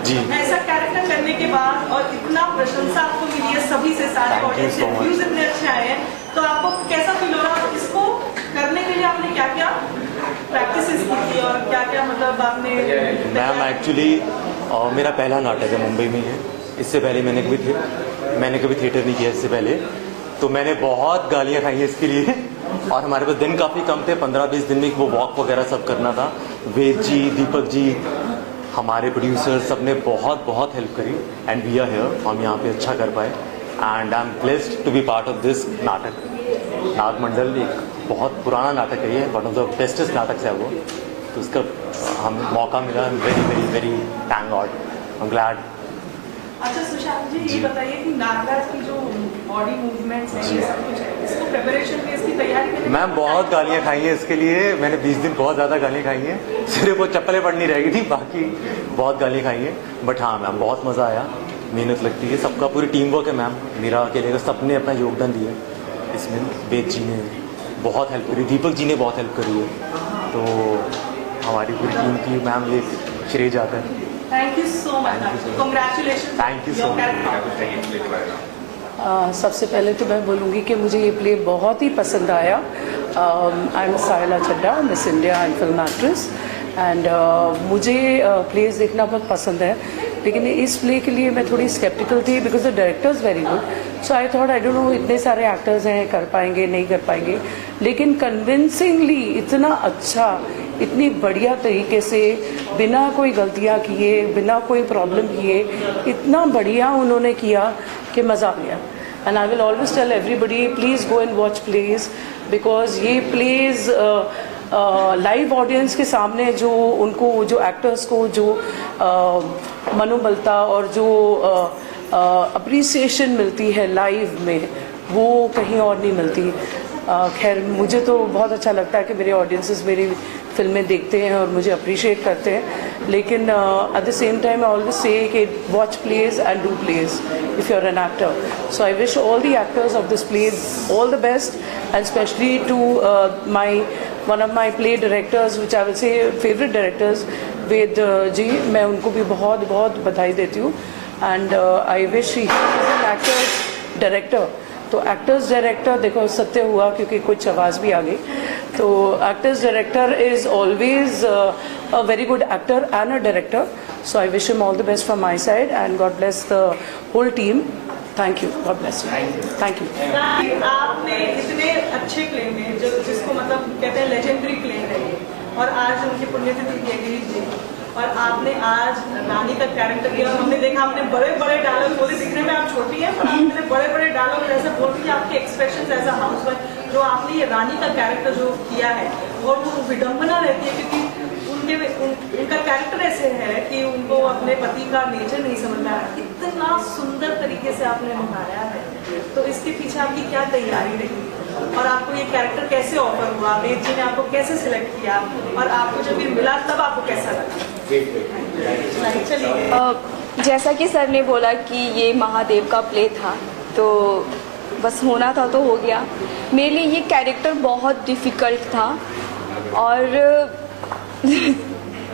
ऐसा कैरेक्टर करने के बाद और इतना प्रशंसा आपको मिली है सभी से, सारे ऑडियंस के व्यूज इतने अच्छे आए हैं, तो आपको कैसा फील हो रहा है? इसको करने के लिए आपने क्या क्या प्रैक्टिस की थी और क्या क्या मतलब आपने? मैम एक्चुअली मेरा पहला नाटक है, मुंबई में है। इससे पहले मैंने कभी थिएटर नहीं किया इससे पहले, तो मैंने बहुत गालियाँ खाई हैं इसके लिए। और हमारे पास दिन काफ़ी कम थे, 15-20 दिन में वो वॉक वगैरह सब करना था। वेद जी, दीपक जी, हमारे प्रोड्यूसर, सब ने बहुत बहुत हेल्प करी एंड वी आर हियर। हम यहाँ पे अच्छा कर पाए and I am blessed to be part of this नाटक। नागमंडल एक बहुत पुराना नाटक है, ये वन ऑफ द बेस्टेस्ट नाटक है वो, तो उसका हम मौका मिला। Very very very thank God, I am glad. अच्छा सुशांत जी, ये बताइए कि नागराज की जो बॉडी मूवमेंट्स हैं, ये सब कुछ है, इसको प्रिपरेशन में, इसकी तैयारी में मैम बहुत गालियाँ खाई हैं इसके लिए। मैंने 20 दिन बहुत ज़्यादा गालियाँ खाई हैं, सिर्फ वो चप्पलें पड़नी रह गई थी, बाकी बहुत गालियाँ खाई हैं। बट हाँ मैम बहुत मज़ा आया, मेहनत लगती है, सबका पूरी टीम वर्क है मैम, मेरा अकेले का सबने अपना योगदान दिया इसमें। वेद जी ने बहुत हेल्प करी, दीपक जी ने बहुत हेल्प करी है, तो हमारी पूरी टीम की मैम ये श्रेय जाता है। Thank you so much, congratulation. Thank you so much. सबसे पहले तो मैं बोलूँगी कि मुझे ये प्ले बहुत ही पसंद आया। I am Sayla Chadha, miss India and film actress, and मुझे प्लेस देखना बहुत पसंद है, लेकिन इस प्ले के लिए मैं थोड़ी स्केप्टिकल थी because the director is very good. So I thought I don't know इतने सारे एक्टर्स हैं, कर पाएंगे नहीं कर पाएंगे, लेकिन कन्विंसिंगली इतना अच्छा, इतनी बढ़िया तरीके से, बिना कोई गलतियाँ किए, बिना कोई प्रॉब्लम किए, इतना बढ़िया उन्होंने किया कि मज़ा आ गया। And I will always tell everybody please go and watch plays, because ये प्लेज लाइव ऑडियंस के सामने जो उनको, जो एक्टर्स को जो मनोबलता और जो अप्रिसिएशन मिलती है लाइव में, वो कहीं और नहीं मिलती। खैर मुझे तो बहुत अच्छा लगता है कि मेरे ऑडियंसेस मेरी फिल्में देखते हैं और मुझे अप्रिशिएट करते हैं, लेकिन at the same time I always say कि watch plays and do plays if you are an actor. So I wish all the actors of this play all the best, and specially to my one of my play directors which I will say favourite directors, Ved ji, मैं उनको भी बहुत बहुत बधाई देती हूँ। And I wish he is an actor director. तो actors director देखो सत्य हुआ क्योंकि कुछ आवाज़ भी आ गई, तो actors director is always a very good actor and a director. So I wish him all the best from my side and God bless the whole team. Thank you, God bless you, thank you. आपने इतने अच्छे play में जो जिसको मतलब कहते हैं legendary play है, और आज उनकी पुण्यतिथि की गिरीश जी, और आपने आज रानी का कैरेक्टर किया। हमने देखा आपने बड़े बड़े डायलॉग बोले, दिखने में आप छोटी हैं पर आपने बड़े बड़े डायलॉग ऐसे बोलती है, आपके एक्सप्रेशन एज अ हाउसवाइफ जो आपने ये रानी का कैरेक्टर जो किया है, और वो विडम्बना रहती है क्योंकि उनका कैरेक्टर ऐसे है कि उनको अपने पति का नेचर नहीं समझ में आया। इतना सुंदर तरीके से आपने निभाया है, तो इसके पीछे आपकी क्या तैयारी रही और आपको ये कैरेक्टर कैसे ऑफर हुआ, वेद जी ने आपको कैसे सिलेक्ट किया, और आपको जब ये मिला तब आपको कैसा लगा? चलिए। जैसा कि सर ने बोला कि ये महादेव का प्ले था, तो बस होना था तो हो गया। मेरे लिए ये कैरेक्टर बहुत डिफ़िकल्ट था, और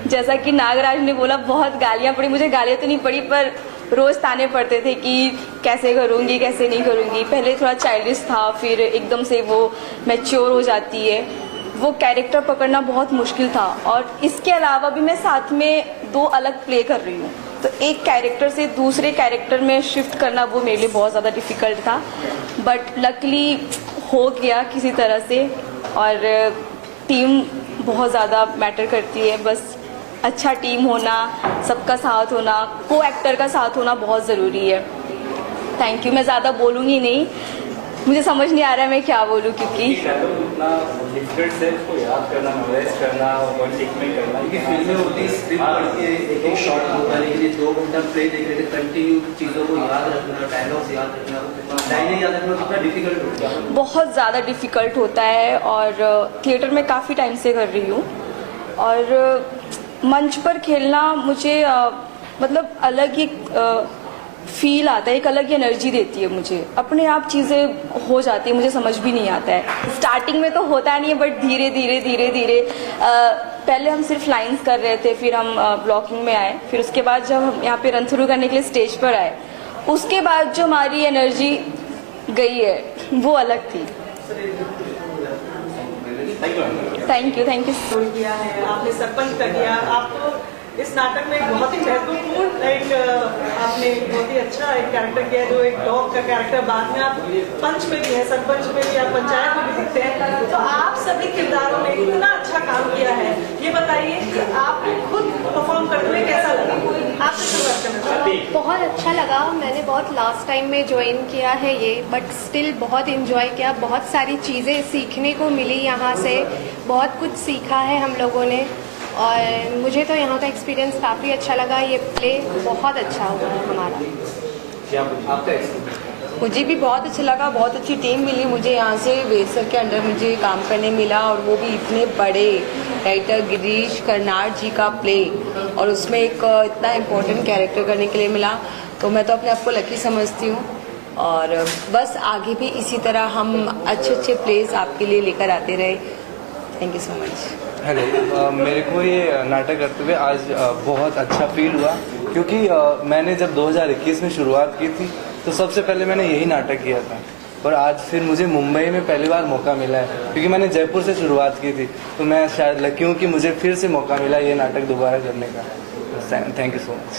जैसा कि नागराज ने बोला बहुत गालियाँ पड़ी। मुझे गालियाँ तो नहीं पड़ी पर रोज़ ताने पड़ते थे कि कैसे करूँगी कैसे नहीं करूँगी। पहले थोड़ा चाइल्डिश था, फिर एकदम से वो मैच्योर हो जाती है। वो कैरेक्टर पकड़ना बहुत मुश्किल था, और इसके अलावा भी मैं साथ में 2 अलग प्ले कर रही हूँ, तो एक कैरेक्टर से दूसरे कैरेक्टर में शिफ्ट करना वो मेरे लिए बहुत ज़्यादा डिफ़िकल्ट था, बट लकली हो गया किसी तरह से। और टीम बहुत ज़्यादा मैटर करती है, बस अच्छा टीम होना, सबका साथ होना, को एक्टर का साथ होना बहुत ज़रूरी है। Thank you. मैं ज़्यादा बोलूँगी नहीं, मुझे समझ नहीं आ रहा है मैं क्या बोलूँ, क्योंकि फिल्में होती स्क्रिप्ट पढ़ के एक शॉट होता है, लेकिन ये 2 घंटा प्ले देख रहे थे, कंटिन्यू चीज़ों को याद रखना, डायलॉग्स याद रखना, लाइनें याद रखना कितना डिफिकल्ट होता है? बहुत ज़्यादा डिफ़िकल्ट होता है। और थिएटर में काफ़ी टाइम से कर रही हूँ, और मंच पर खेलना मुझे मतलब अलग ही फील आता है, एक अलग ही एनर्जी देती है मुझे। अपने आप चीज़ें हो जाती है, मुझे समझ भी नहीं आता है। स्टार्टिंग में तो होता नहीं है, बट धीरे धीरे पहले हम सिर्फ लाइंस कर रहे थे, फिर हम ब्लॉकिंग में आए, फिर उसके बाद जब हम यहाँ पे रन थ्रू करने के लिए स्टेज पर आए, उसके बाद जो हमारी एनर्जी गई है वो अलग थी। थैंक यू किया है आपने, सरपंच का किया, आपको इस नाटक में एक बहुत ही महत्वपूर्ण एक आपने बहुत ही अच्छा एक कैरेक्टर किया है, जो एक डॉग का कैरेक्टर। बाद में आप पंच में भी है, सरपंच में भी, आप पंचायत में भी दिखते हैं। तो आप सभी किरदारों में इतना अच्छा काम किया है, ये बताइए कि आपको खुद परफॉर्म करते हुए कैसा लगा? आपसे शुरुआत करना चाहती हूं। बहुत अच्छा लगा। मैंने बहुत लास्ट टाइम में ज्वाइन किया है ये, बट स्टिल बहुत इंजॉय किया। बहुत सारी चीज़ें सीखने को मिली यहाँ से, बहुत कुछ सीखा है हम लोगों ने, और मुझे तो यहाँ का एक्सपीरियंस काफ़ी अच्छा लगा। ये प्ले बहुत अच्छा हुआ है हमारा। मुझे भी बहुत अच्छा लगा, बहुत अच्छी टीम मिली मुझे यहाँ से। वेद सर के अंडर मुझे काम करने मिला, और वो भी इतने बड़े राइटर गिरीश कर्नाड जी का प्ले, और उसमें एक इतना इम्पोर्टेंट कैरेक्टर करने के लिए मिला। तो मैं तो अपने आप को लकी समझती हूँ, और बस आगे भी इसी तरह हम अच्छे प्लेस आपके लिए लेकर आते रहे। Thank you so much. Hello, मेरे को ये नाटक करते हुए आज बहुत अच्छा फील हुआ, क्योंकि मैंने जब 2021 में शुरुआत की थी तो सबसे पहले मैंने यही नाटक किया था, और आज फिर मुझे मुंबई में पहली बार मौका मिला है, क्योंकि मैंने जयपुर से शुरुआत की थी। तो मैं शायद लकी हूँ कि मुझे फिर से मौका मिला ये नाटक दोबारा करने का। Thank you so much.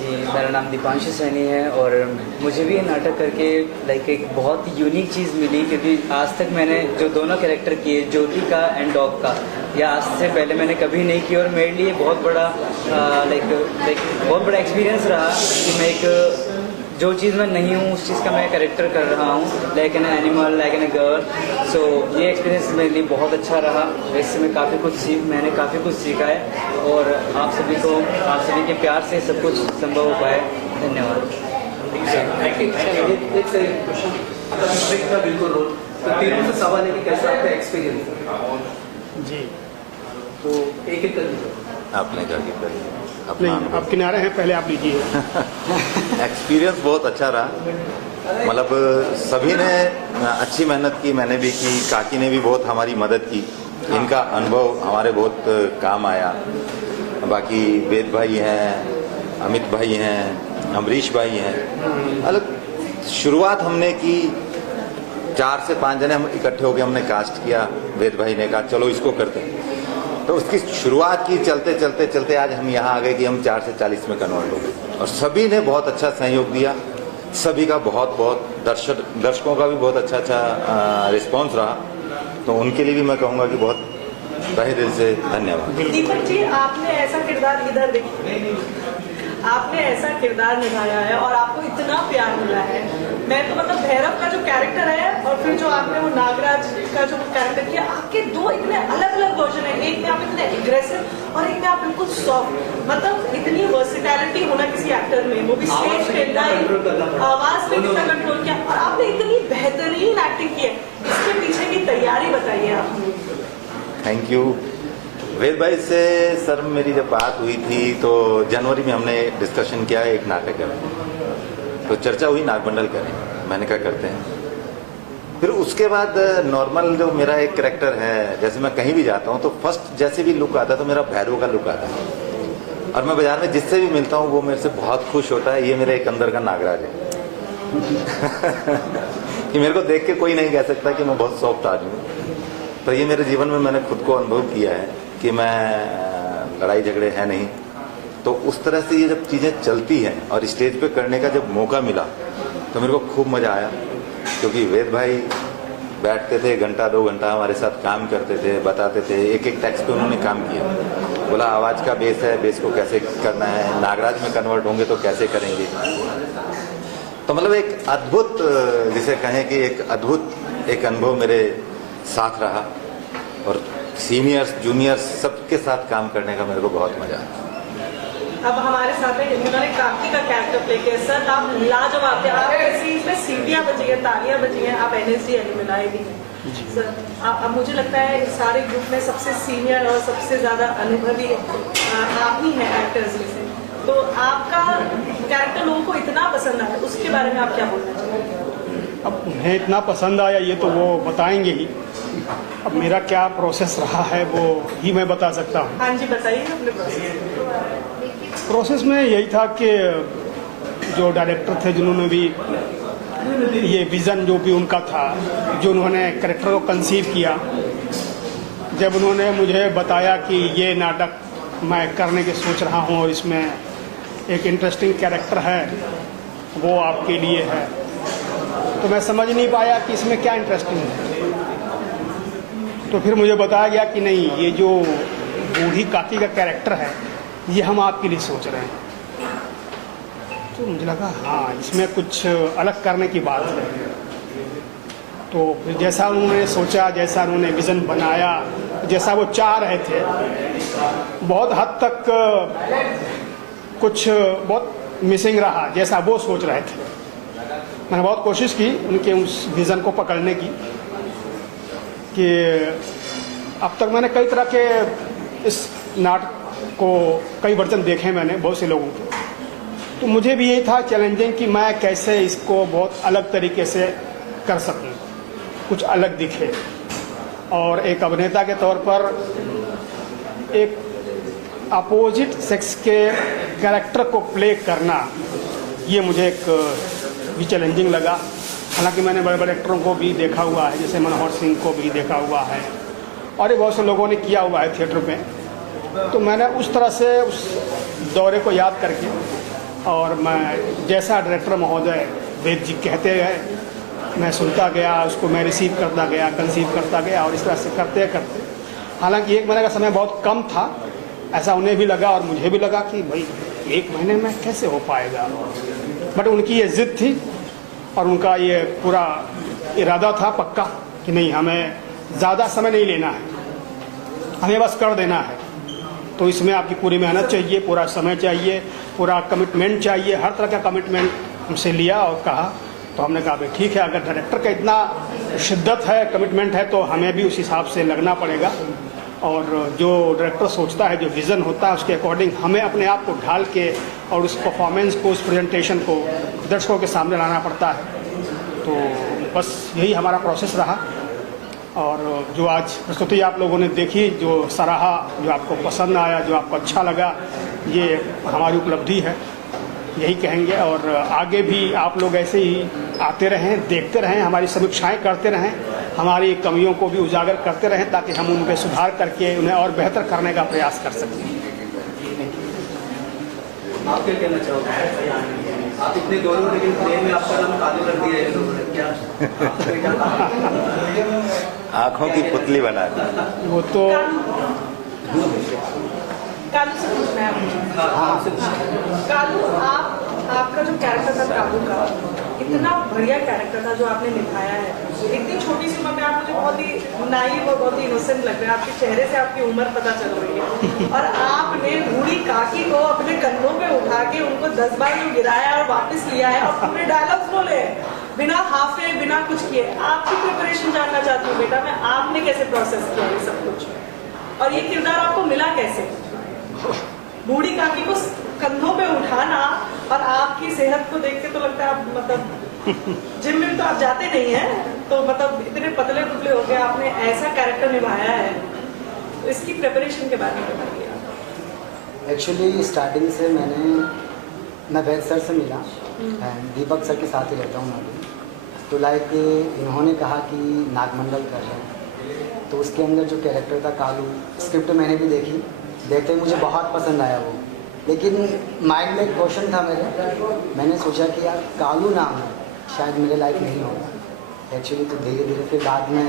जी, मेरा नाम दीपांशु सैनी है, और मुझे भी ये नाटक करके लाइक एक बहुत यूनिक चीज़ मिली, क्योंकि आज तक मैंने जो दोनों कैरेक्टर किए, ज्योति का एंड डॉग का, या आज से पहले मैंने कभी नहीं किया, और मेरे लिए बहुत बड़ा बहुत बड़ा एक्सपीरियंस रहा कि मैं एक जो चीज़ मैं नहीं हूँ उस चीज़ का मैं कैरेक्टर कर रहा हूँ, like an animal, like an girl. So ये एक्सपीरियंस मेरे लिए बहुत अच्छा रहा। इससे मैं मैंने काफ़ी कुछ सीखा है, और आप सभी के प्यार से सब कुछ संभव हो पाए। धन्यवाद। बिल्कुल रोल तो तीनों से सवाल है कि कैसा आपका एक्सपीरियंस? जी, तो एक कर आपने क्या किया? नहीं, आप किनारे हैं, पहले आप लीजिए। एक्सपीरियंस बहुत अच्छा रहा, मतलब सभी ने अच्छी मेहनत की, मैंने भी की, काकी ने भी बहुत हमारी मदद की, इनका अनुभव हमारे बहुत काम आया। बाकी वेद भाई हैं, अमित भाई हैं, अमरीश भाई हैं। अलग शुरुआत हमने की, 4 से 5 जने हम इकट्ठे होकर हमने कास्ट किया। वेद भाई ने कहा चलो इसको करते हैं, तो उसकी शुरुआत की, चलते आज हम यहाँ आ गए कि हम 4 से 40 में कन्वर्ट हो गए, और सभी ने बहुत अच्छा सहयोग दिया। सभी का बहुत दर्शकों का भी बहुत अच्छा रिस्पांस रहा, तो उनके लिए भी मैं कहूँगा कि बहुत तहे दिल से धन्यवाद। दीपक जी, आपने ऐसा किरदार निभाया है और आपको इतना प्यार मिला है। मैं तो मतलब भैरव का जो कैरेक्टर है, और फिर जो आपने वो नागराज का जो कैरेक्टर किया, आपके 2 इतने अलग अलग वर्जन है। एक में आप इतने एग्रेसिव और एक में आप बिल्कुल सॉफ्ट। मतलब इतनी वर्सिटैलिटी होना किसी एक्टर में, वो भी स्टेज पे, आवाज पे कितना कंट्रोल किया, और आपने इतनी बेहतरीन एक्टिंग की है। इसके पीछे की तैयारी बताइए आप। Thank you. वेद भाई से सर मेरी जब बात हुई थी तो जनवरी में हमने डिस्कशन किया एक नाटक है, तो चर्चा हुई नागमंडल करें, मैंने कहा करते हैं। फिर उसके बाद नॉर्मल जो मेरा एक कैरेक्टर है, जैसे मैं कहीं भी जाता हूँ तो फर्स्ट जैसे भी लुक आता है तो मेरा भैरव का लुक आता है, और मैं बाजार में जिससे भी मिलता हूँ वो मेरे से बहुत खुश होता है। ये मेरे एक अंदर का नागराज है कि मेरे को देख के कोई नहीं कह सकता कि मैं बहुत सॉफ्ट आदमी हूँ। तो ये मेरे जीवन में मैंने खुद को अनुभव किया है कि मैं लड़ाई झगड़े है नहीं। तो उस तरह से ये जब चीज़ें चलती हैं और स्टेज पे करने का जब मौका मिला तो मेरे को खूब मज़ा आया। क्योंकि वेद भाई बैठते थे घंटा 2 घंटा हमारे साथ काम करते थे, बताते थे, एक एक टेक्स्ट पे उन्होंने काम किया। बोला आवाज़ का बेस है, बेस को कैसे करना है, नागराज में कन्वर्ट होंगे तो कैसे करेंगे। तो मतलब एक अद्भुत, जिसे कहें कि एक अद्भुत एक अनुभव मेरे साथ रहा और सीनियर्स जूनियर्स सबके साथ काम करने का मेरे को बहुत मजा आया। अब हमारे साथ है जिन्होंने काकी का कैरेक्टर प्ले किया। सर आप लाजवाब थे, आप सीन में सीटियां बजी हैं, तालियां बजी हैं, आप NSD एलुमनाई भी हैं। सर अब मुझे लगता है सारे ग्रुप में सबसे सीनियर और सबसे ज्यादा अनुभवी आप ही हैं एक्टर्स में से, तो आपका कैरेक्टर लोगों को इतना पसंद आया, उसके बारे में आप क्या बोलना चाहेंगे? अब उन्हें इतना पसंद आया ये तो वो बताएंगे ही, अब मेरा क्या प्रोसेस रहा है वो ही मैं बता सकता हूँ। हाँ जी बताइए अपने प्रोसेस में यही था कि जो डायरेक्टर थे जिन्होंने भी ये विज़न जो भी उनका था, जो उन्होंने कैरेक्टर को कंसीव किया, जब उन्होंने मुझे बताया कि ये नाटक मैं करने की सोच रहा हूँ और इसमें एक इंटरेस्टिंग कैरेक्टर है वो आपके लिए है, तो मैं समझ नहीं पाया कि इसमें क्या इंटरेस्टिंग है। तो फिर मुझे बताया गया कि नहीं, ये जो बूढ़ी काकी का कैरेक्टर है ये हम आपके लिए सोच रहे हैं। तो मुझे लगा हाँ इसमें कुछ अलग करने की बात है। तो फिर जैसा उन्होंने सोचा, जैसा उन्होंने विज़न बनाया, जैसा वो चाह रहे थे, बहुत हद तक कुछ बहुत मिसिंग रहा जैसा वो सोच रहे थे। मैंने बहुत कोशिश की उनके उस विज़न को पकड़ने की कि अब तक मैंने कई तरह के इस नाटक को कई वर्जन देखे मैंने बहुत से लोगों के, तो मुझे भी यही था चैलेंजिंग कि मैं कैसे इसको बहुत अलग तरीके से कर सकूं, कुछ अलग दिखे। और एक अभिनेता के तौर पर एक अपोजिट सेक्स के कैरेक्टर को प्ले करना ये मुझे एक भी चैलेंजिंग लगा। हालांकि मैंने बड़े बड़े एक्टरों को भी देखा हुआ है, जैसे मनोहर सिंह को भी देखा हुआ है और ये बहुत से लोगों ने किया हुआ है थिएटर में। तो मैंने उस तरह से उस दौरे को याद करके और मैं जैसा डायरेक्टर महोदय वेद जी कहते गए मैं सुनता गया, उसको मैं रिसीव करता गया, कंसीव करता गया और इस तरह से करते करते, हालांकि 1 महीने का समय बहुत कम था, ऐसा उन्हें भी लगा और मुझे भी लगा कि भाई 1 महीने में कैसे हो पाएगा, बट उनकी ये जिद थी और उनका ये पूरा इरादा था पक्का कि नहीं, हमें ज़्यादा समय नहीं लेना है, हमें बस कर देना है। तो इसमें आपकी पूरी मेहनत चाहिए, पूरा समय चाहिए, पूरा कमिटमेंट चाहिए, हर तरह का कमिटमेंट हमसे लिया और कहा। तो हमने कहा भाई ठीक है, अगर डायरेक्टर का इतना शिद्दत है, कमिटमेंट है, तो हमें भी उस हिसाब से लगना पड़ेगा। और जो डायरेक्टर सोचता है, जो विज़न होता है, उसके अकॉर्डिंग हमें अपने आप को ढाल के और उस परफॉर्मेंस को, उस प्रेजेंटेशन को दर्शकों के सामने लाना पड़ता है। तो बस यही हमारा प्रोसेस रहा और जो आज प्रस्तुति आप लोगों ने देखी, जो सराहा, जो आपको पसंद आया, जो आपको अच्छा लगा, ये हमारी उपलब्धि है, यही कहेंगे। और आगे भी आप लोग ऐसे ही आते रहें, देखते रहें, हमारी समीक्षाएं करते रहें, हमारी कमियों को भी उजागर करते रहें ताकि हम उन पर सुधार करके उन्हें और बेहतर करने का प्रयास कर सकें। आप क्या कहना चाहोगे? आप इतने गौरव, लेकिन प्लेन में आपका नाम कालू कर दिया है लोगों ने, क्या आंखों की पुतली बना दी। वो तो कालू से पूछना है मुझे। कालू, आपका जो कैरेक्टर था कालू का, इतना बढ़िया कैरेक्टर था जो आपने निभाया है। इतनी छोटी सी उम्र में आप मुझे बहुत ही नाइव और बहुत ही इनोसेंट लग रहे हैं, आपके चेहरे से आपकी उम्र पता चल रही है। और आपने बूढ़ी काकी को अपने कंधों पे उठा के उनको 10 बार जो गिराया और वापस लिया है और पूरे डायलॉग्स बोले बिना हाफे, बिना कुछ किए। आपकी प्रिपरेशन जानना चाहती हूँ बेटा मैं, आपने कैसे प्रोसेस किया ये सब कुछ, और ये किरदार आपको मिला कैसे? बूढ़ी काकी को कंधों पे उठाना, और आपकी सेहत को देख के तो लगता है आप मतलब जिम में तो आप जाते नहीं हैं, तो मतलब इतने पतले पुतले हो गए, आपने ऐसा कैरेक्टर निभाया है, तो इसकी प्रिपरेशन के बारे में बताइए। एक्चुअली स्टार्टिंग से मैं वैद सर से मिला एंड दीपक सर के साथ ही रहता हूँ मैं भी। तो लाइक इन्होंने कहा कि नागमंडल कर रहे हैं, तो उसके अंदर जो कैरेक्टर था कालू, स्क्रिप्ट मैंने भी देखी, देखते ही मुझे बहुत पसंद आया वो। लेकिन माइंड में क्वेश्चन था मेरे, मैंने सोचा कि यार कालू नाम है, शायद मेरे लायक नहीं होगा। एक्चुअली तो धीरे धीरे फिर बाद में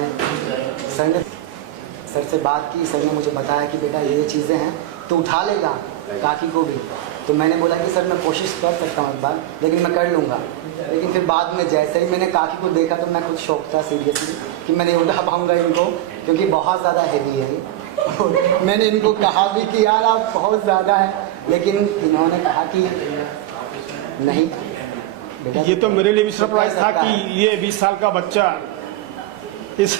सर से बात की। सर ने मुझे बताया कि बेटा ये चीज़ें हैं तो उठा लेगा काकी को भी। तो मैंने बोला कि सर मैं कोशिश कर सकता हूँ एक बार, लेकिन मैं कर लूँगा। लेकिन फिर बाद में जैसे ही मैंने काकी को देखा तो मैं खुद शौक था सीरियसली कि मैं नहीं उठा पाऊँगा इनको, क्योंकि बहुत ज़्यादा हैवी है ये। मैंने इनको कहा भी कि यार आप बहुत ज़्यादा है, लेकिन इन्होंने कहा कि नहीं बेटा। ये तो मेरे लिए भी सरप्राइज था कि ये 20 साल का बच्चा इस,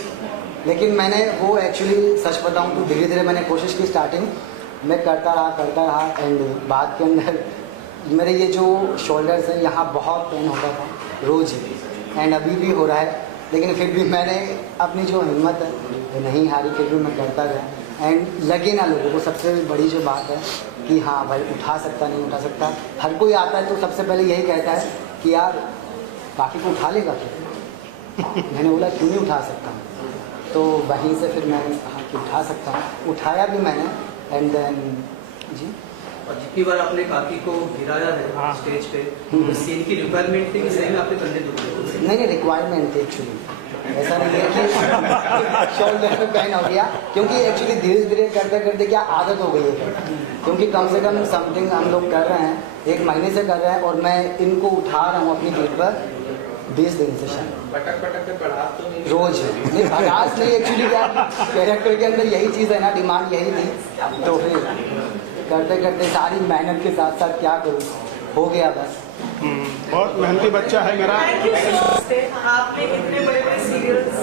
लेकिन मैंने वो एक्चुअली सच बताऊं तो धीरे धीरे मैंने कोशिश की। स्टार्टिंग मैं करता रहा एंड बाद के अंदर मेरे ये जो शोल्डर से यहाँ बहुत पेन होता था रोज़ ही, एंड अभी भी हो रहा है। लेकिन फिर भी मैंने अपनी जो हिम्मत है वो नहीं हारी, फिर भी मैं करता गया। एंड लगे ना लोगों को, सबसे बड़ी जो बात है कि हाँ भाई उठा सकता नहीं उठा सकता। हर कोई आता है तो सबसे पहले यही कहता है कि यार काकी को उठा लेगा फिर। मैंने बोला क्यों नहीं उठा सकता, तो वहीं से फिर मैंने कहा कि उठा सकता हूँ। उठाया भी मैंने एंड देन जी। और जितनी बार आपने काकी को गिराया है स्टेज पे, उस सीन की रिक्वायरमेंट थी कि सही में आपके कंधे दुख रहे? नहीं रिक्वायरमेंट थी एक्चुअली, ऐसा नहीं है कि शोल्डर में पेन हो गया, क्योंकि एक्चुअली धीरे धीरे करते करते क्या आदत हो गई है। क्योंकि कम से कम समथिंग हम लोग कर रहे हैं, 1 महीने से कर रहे हैं, और मैं इनको उठा रहा हूँ अपनी पीठ पर 20 दिन से शायद पटक के पढ़ा तो नहीं रोज। नहीं भगास नहीं, एक्चुअली क्या कैरेक्टर के अंदर यही चीज़ है ना, डिमांड यही थी। तो फिर करते करते सारी मेहनत के साथ साथ क्या करूँ, हो गया बस। बहुत मेहनती बच्चा है मेरा। आपने इतने बड़े बड़े सीरियल्स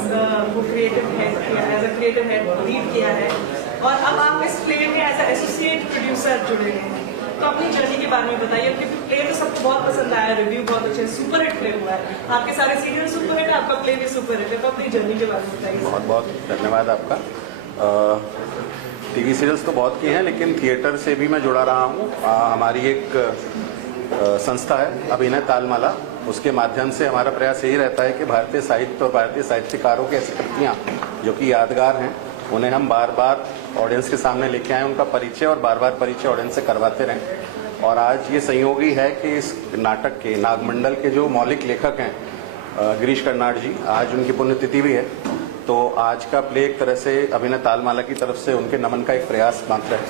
को क्रिएटिव हेड किया है, as a creative head lead किया है, और अब आप इस प्ले में एज अ एसोसिएट प्रोड्यूसर जुड़े हैं। तो अपनी जर्नी के बारे में बताइए, क्योंकि प्ले तो सबको बहुत पसंद आया, रिव्यू बहुत अच्छे, सुपर हिट प्ले हुआ है। आपके सारे सीरियल सुपर हिट है, आपका प्ले भी सुपर हिट है। तो अपनी जर्नी के बारे में बताइए। बहुत बहुत धन्यवाद आपका। टीवी सीरियल्स तो बहुत किए हैं, लेकिन थिएटर से भी मैं जुड़ा रहा हूँ। हमारी एक संस्था है अभिनय तालमाला, उसके माध्यम से हमारा प्रयास यही रहता है कि भारतीय साहित्य और भारतीय साहित्यकारों की ऐसी कृतियाँ जो कि यादगार हैं, उन्हें हम बार बार ऑडियंस के सामने लेके आएँ, उनका परिचय और बार बार परिचय ऑडियंस से करवाते रहें। और आज ये संयोगी है कि इस नाटक के नागमंडल के जो मौलिक लेखक हैं गिरीश कर्नाड जी, आज उनकी पुण्यतिथि भी है। तो आज का प्ले एक तरह से अभिनय तालमाला की तरफ से उनके नमन का एक प्रयास मात्र है।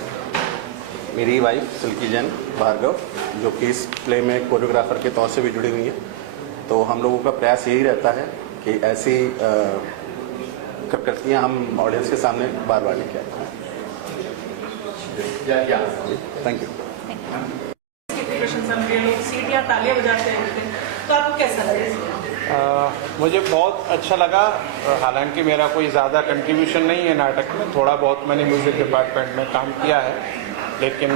मेरी वाइफ सिल्की जैन भार्गव, जो कि इस प्ले में कोरियोग्राफर के तौर से भी जुड़ी हुई हैं। तो हम लोगों का प्रयास यही रहता है कि ऐसी कृतियाँ हम ऑडियंस के सामने बार बार लेके आए। Thank you. सीटियाँ तालियां बजाते हैं, तो आपको कैसा लगा? मुझे बहुत अच्छा लगा। हालांकि मेरा कोई ज़्यादा कंट्रीब्यूशन नहीं है नाटक में, थोड़ा बहुत मैंने म्यूज़िक डिपार्टमेंट में काम किया है, लेकिन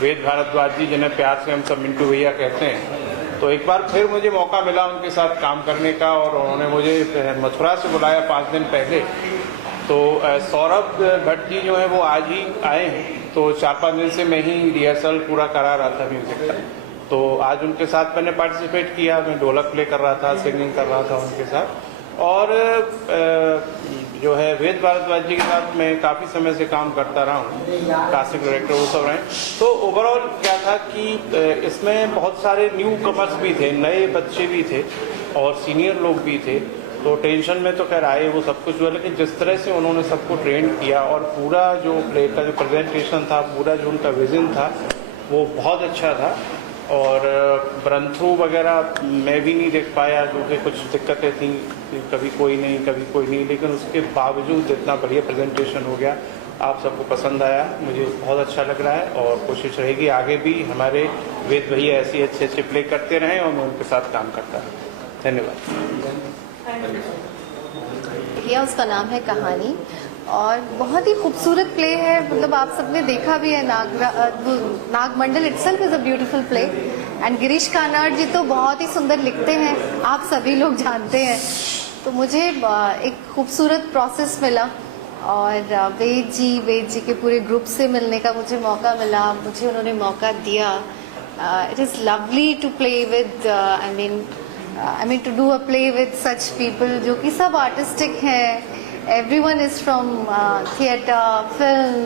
वेद भारद्वाज जी जिन्हें प्यार से हम सब मिंटू भैया कहते हैं, तो एक बार फिर मुझे मौका मिला उनके साथ काम करने का। और उन्होंने मुझे मथुरा से बुलाया 5 दिन पहले। तो सौरभ भट्ट जी जो है वो आज ही आए हैं, तो 4-5 दिन से मैं ही रिहर्सल पूरा करा रहा था म्यूज़िक का। तो आज उनके साथ मैंने पार्टिसिपेट किया, मैं ढोलक प्ले कर रहा था, सिंगिंग कर रहा था उनके साथ। और जो है वेद भारद्वाज जी के साथ मैं काफ़ी समय से काम करता रहा हूँ, कास्टिंग डायरेक्टर वो सब रहे। तो ओवरऑल क्या था कि इसमें बहुत सारे न्यू कमर्स भी थे, नए बच्चे भी थे और सीनियर लोग भी थे। तो टेंशन में तो खैर आए, वो सब कुछ हुआ, लेकिन जिस तरह से उन्होंने सबको ट्रेन किया और पूरा जो प्ले का जो प्रेजेंटेशन था, पूरा जो उनका विजन था, वो बहुत अच्छा था। और रन थ्रू वगैरह मैं भी नहीं देख पाया क्योंकि कुछ दिक्कतें थी, कभी कोई नहीं, लेकिन उसके बावजूद इतना बढ़िया प्रेजेंटेशन हो गया, आप सबको पसंद आया, मुझे बहुत अच्छा लग रहा है। और कोशिश रहेगी आगे भी हमारे वेद भैया ऐसे अच्छे प्ले करते रहें और मैं उनके साथ काम करता रहूँ। धन्यवाद। भैया उसका नाम है कहानी, और बहुत ही खूबसूरत प्ले है। मतलब आप सबने देखा भी है, Nagamandal itself is a beautiful play, and Girish Karnad ji तो बहुत ही सुंदर लिखते हैं, आप सभी लोग जानते हैं। तो मुझे एक खूबसूरत प्रोसेस मिला, और वेद जी के पूरे ग्रुप से मिलने का मुझे मौका मिला, मुझे उन्होंने मौका दिया। It is lovely to play with I mean to do a play with such people जो कि सब आर्टिस्टिक हैं। Everyone is from theatre, film.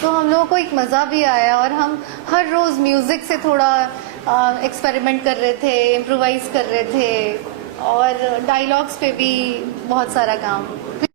तो हम लोगों को एक मज़ा भी आया, और हम हर रोज़ म्यूज़िक से थोड़ा एक्सपेरिमेंट कर रहे थे, इम्प्रोवाइज़ कर रहे थे, और डायलॉग्स पे भी बहुत सारा काम।